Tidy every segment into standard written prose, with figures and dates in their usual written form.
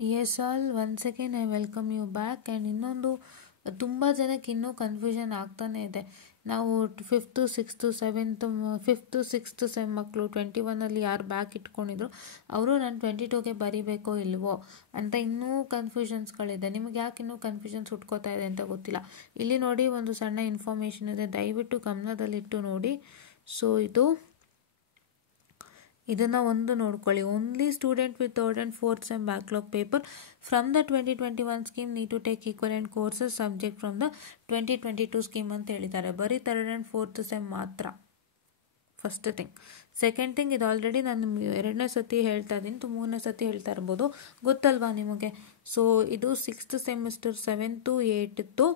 Yes, all. Once again, I welcome you back. And ಇನ್ನೊಂದು ತುಂಬ ಜನಕ್ಕೆ ಇನ್ನೂ ಕನ್ಫ್ಯೂಷನ್ ಆಗ್ತಾನೆ ಇದೆ. ನಾವು fifth sixth seventh sixth sem ಮಕ್ಕಳು 21 ಯಾರು ಬ್ಯಾಕ್ ಇಟ್ಕೊಂಡಿದ್ರು ಅವರು ನಾನು 22ಗೆ ಬರೀಬೇಕೋ ಇಲ್ವೋ ಅಂತ ಇನ್ನೂ ಕನ್ಫ್ಯೂಷನ್ಸ್ಗಳಿದೆ. ನಿಮಗೆ ಯಾಕೆ ಇನ್ನೂ ಕನ್ಫ್ಯೂಷನ್ಸ್ ಹುಟ್ಕೋತಾ ಇದೆ ಅಂತ ಗೊತ್ತಿಲ್ಲ. ಇಲ್ಲಿ ನೋಡಿ, ಒಂದು ಸಣ್ಣ ಇನ್ಫಾರ್ಮೇಷನ್ ಇದೆ, ದಯವಿಟ್ಟು ಗಮನದಲ್ಲಿಟ್ಟು ನೋಡಿ. ಸೊ ಇದನ್ನು ಒಂದು ನೋಡ್ಕೊಳ್ಳಿ. Only student with third and fourth sem backlog paper from the 2021 scheme need to take equivalent courses subject from the 2022 scheme ಅಂತ ಹೇಳಿದ್ದಾರೆ. ಬರೀ ಥರ್ಡ್ ಆ್ಯಂಡ್ ಫೋರ್ತ್ ಸೆಮ್ ಮಾತ್ರ. First thing. ಸೆಕೆಂಡ್ ಥಿಂಗ್, ಇದು ಆಲ್ರೆಡಿ ನಾನು 2ನೇ ಸತಿ ಹೇಳ್ತಾ ಇದ್ದೀನಿ, 3ನೇ ಸತಿ ಹೇಳ್ತಾ ಇರ್ಬೋದು, ಗೊತ್ತಲ್ವಾ ನಿಮಗೆ. ಸೊ ಇದು 6th ಸೆಮಿಸ್ಟರ್ 7th 8th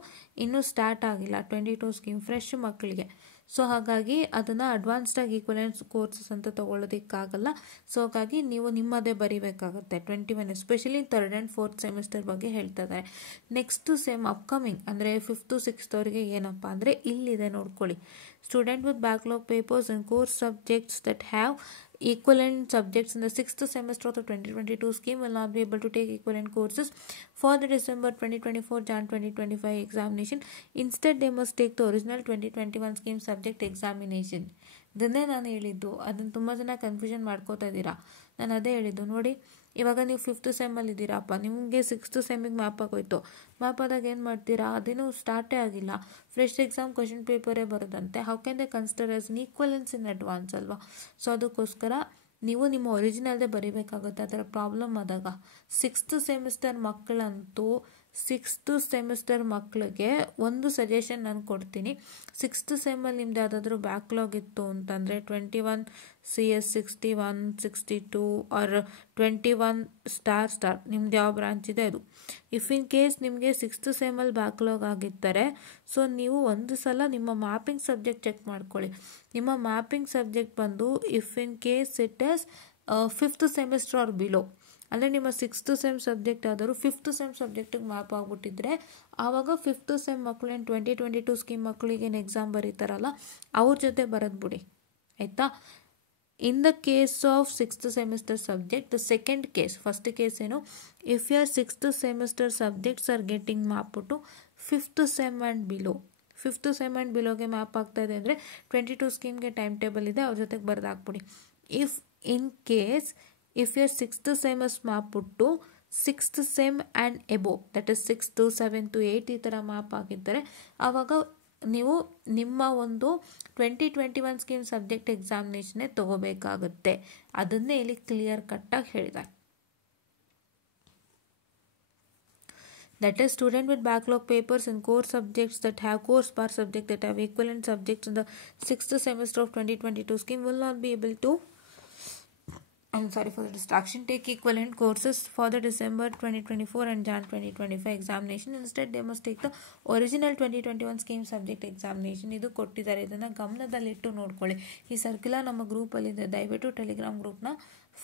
ಇನ್ನೂ ಸ್ಟಾರ್ಟ್ ಆಗಿಲ್ಲ 22 ಸ್ಕೀಮ್ ಫ್ರೆಶ್ ಮಕ್ಕಳಿಗೆ. ಸೊ ಹಾಗಾಗಿ ಅದನ್ನು ಅಡ್ವಾನ್ಸ್ಡಾಗಿ ಈಕ್ವಲೆನ್ಸ್ ಕೋರ್ಸಸ್ ಅಂತ ತೊಗೊಳ್ಳೋದಕ್ಕಾಗಲ್ಲ. ಸೊ ಹಾಗಾಗಿ ನೀವು ನಿಮ್ಮದೇ ಬರೀಬೇಕಾಗುತ್ತೆ 21, especially third and fourth semester ಬಗ್ಗೆ ಹೇಳ್ತಾ ಇದ್ದಾರೆ. ನೆಕ್ಸ್ಟ್ ಸೆಮ್ ಅಪ್ಕಮಿಂಗ್ ಅಂದರೆ 5th 6th ಅವರಿಗೆ ಏನಪ್ಪ ಅಂದರೆ ಇಲ್ಲಿದೆ ನೋಡ್ಕೊಳ್ಳಿ. Student with backlog papers and course subjects that have equivalent subjects in the 6th semester of the 2022 scheme will not be able to take equivalent courses for the December 2024 Jan 2025 examination. Instead, they must take the original 2021 scheme subject examination. ಇದನ್ನೇ ನಾನು ಹೇಳಿದ್ದು. ಅದನ್ನು ತುಂಬ ಜನ confusion ಮಾಡ್ಕೋತಾ ಇದ್ದೀರಾ. ನಾನು ಅದೇ ಹೇಳಿದ್ದು. ನೋಡಿ, ಇವಾಗ ನೀವು 5th ಸೆಮ್ಮಲ್ಲಿ ಇದ್ದೀರಪ್ಪ, ನಿಮಗೆ 6th ಸೆಮ್ಮಿಗೆ ಮ್ಯಾಪ್ ಆಗೋಯ್ತು. ಮ್ಯಾಪ್ ಆದಾಗ ಏನು ಮಾಡ್ತೀರಾ? ಅದೇನೂ ಸ್ಟಾರ್ಟೇ ಆಗಿಲ್ಲ, ಫ್ರೆಶ್ ಎಕ್ಸಾಮ್ ಕ್ವಶನ್ ಪೇಪರೇ ಬರೋದಂತೆ. How can they consider as an equivalence in advance ಅಲ್ವಾ? ಸೊ ಅದಕ್ಕೋಸ್ಕರ ನೀವು ನಿಮ್ಮ ಒರಿಜಿನಲ್ದೇ ಬರೀಬೇಕಾಗುತ್ತೆ. ಅದರ ಪ್ರಾಬ್ಲಮ್ ಆದಾಗ 6th ಸೆಮಿಸ್ಟರ್ ಮಕ್ಕಳಂತೂ 6th ಸೆಮಿಸ್ಟರ್ ಮಕ್ಕಳಿಗೆ ಒಂದು ಸಜೆಷನ್ ನಾನು ಕೊಡ್ತೀನಿ. 6th ಸೆಮ್ಮಲ್ಲಿ ನಿಮ್ದು ಯಾವುದಾದ್ರೂ ಬ್ಯಾಕ್ಲಾಗ್ ಇತ್ತು ಅಂತಂದರೆ 21 CS 61 62 ಆರ್ 21 ಸ್ಟಾರ್ ನಿಮ್ದು ಯಾವ ಬ್ರಾಂಚ್ ಇದೆ ಅದು. ಇಫ್ ಇನ್ ಕೇಸ್ ನಿಮಗೆ 6th ಸೆಮ್ಮಲ್ಲಿ ಬ್ಯಾಕ್ಲಾಗ್ ಆಗಿರ್ತಾರೆ, ಸೊ ನೀವು ಒಂದು ಸಲ ನಿಮ್ಮ ಮ್ಯಾಪಿಂಗ್ ಸಬ್ಜೆಕ್ಟ್ ಚೆಕ್ ಮಾಡ್ಕೊಳ್ಳಿ. ನಿಮ್ಮ ಮ್ಯಾಪಿಂಗ್ ಸಬ್ಜೆಕ್ಟ್ ಬಂದು if in case it is 5th semester R below, ಅಂದರೆ ನಿಮ್ಮ 6th ಸೆಮ್ ಸಬ್ಜೆಕ್ಟ್ ಆದರೂ 5th ಸೆಮ್ ಸಬ್ಜೆಕ್ಟಿಗೆ ಮ್ಯಾಪ್ ಆಗಿಬಿಟ್ಟಿದ್ರೆ ಆವಾಗ 5th ಸೆಮ್ ಮಕ್ಕಳು ಏನು 2022 ಸ್ಕೀಮ್ ಮಕ್ಕಳಿಗೆ ಏನು ಎಕ್ಸಾಮ್ ಬರೀತಾರಲ್ಲ ಅವ್ರ ಜೊತೆ ಬರೋದು ಬಿಡಿ, ಆಯಿತಾ. In the case of 6th semester subject, the second case, first case ಏನು, if your 6th semester subjects are getting map to 5th sem and below, 5th sem and ಬಿಲೋಗೆ ಮ್ಯಾಪ್ ಆಗ್ತಾ ಇದೆ ಅಂದರೆ 22 ಸ್ಕೀಮ್ಗೆ ಟೈಮ್ ಟೇಬಲ್ ಇದೆ, ಅವ್ರ ಜೊತೆಗೆ ಬರೆದಾಕ್ಬಿಡಿ. If in case if your 6th sem is map to 6th sem and above, that is 6th 7th 8th ಈ ಥರ ಮ್ಯಾಪ್ ಆಗಿದ್ದರೆ ಆವಾಗ ನೀವು ನಿಮ್ಮ ಒಂದು 2021 ಸ್ಕೀಮ್ ಸಬ್ಜೆಕ್ಟ್ ಎಕ್ಸಾಮಿನೇಷನ್ನೇ ತೊಗೋಬೇಕಾಗುತ್ತೆ. ಅದನ್ನೇ ಇಲ್ಲಿ ಕ್ಲಿಯರ್ ಕಟ್ಟಾಗಿ ಹೇಳಿದ್ದಾರೆ. That is, student with backlog papers and core subjects that have course par subject that have equivalent subjects in the 6th semester of 2022 scheme will not be able to, I'm sorry for the distraction, take equivalent courses for the December 2024 and Jan 2025 examination. Instead, they must take the original 2021 scheme subject examination. ಇದು ಕೊಟ್ಟಿದ್ದಾರೆ, ಇದನ್ನು ಗಮನದಲ್ಲಿಟ್ಟು ನೋಡ್ಕೊಳ್ಳಿ. ಈ circular ನಮ್ಮ ಗ್ರೂಪಲ್ಲಿದೆ, ದಯವಿಟ್ಟು Telegram ಗ್ರೂಪ್ನ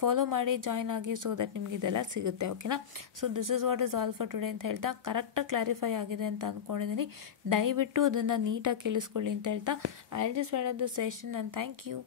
follow ಮಾಡಿ join ಆಗಿ, ಸೊ ದಟ್ ನಿಮ್ಗೆ ಇದೆಲ್ಲ ಸಿಗುತ್ತೆ, ಓಕೆನಾ. So this is what is all for today ಅಂತ ಹೇಳ್ತಾ ಕರೆಕ್ಟಾಗಿ ಕ್ಲಾರಿಫೈ ಆಗಿದೆ ಅಂತ ಅಂದ್ಕೊಂಡಿದ್ದೀನಿ. ದಯವಿಟ್ಟು ಅದನ್ನು ನೀಟಾಗಿ ಕೇಳಿಸ್ಕೊಳ್ಳಿ ಅಂತ ಹೇಳ್ತಾ I will just end the session and thank you.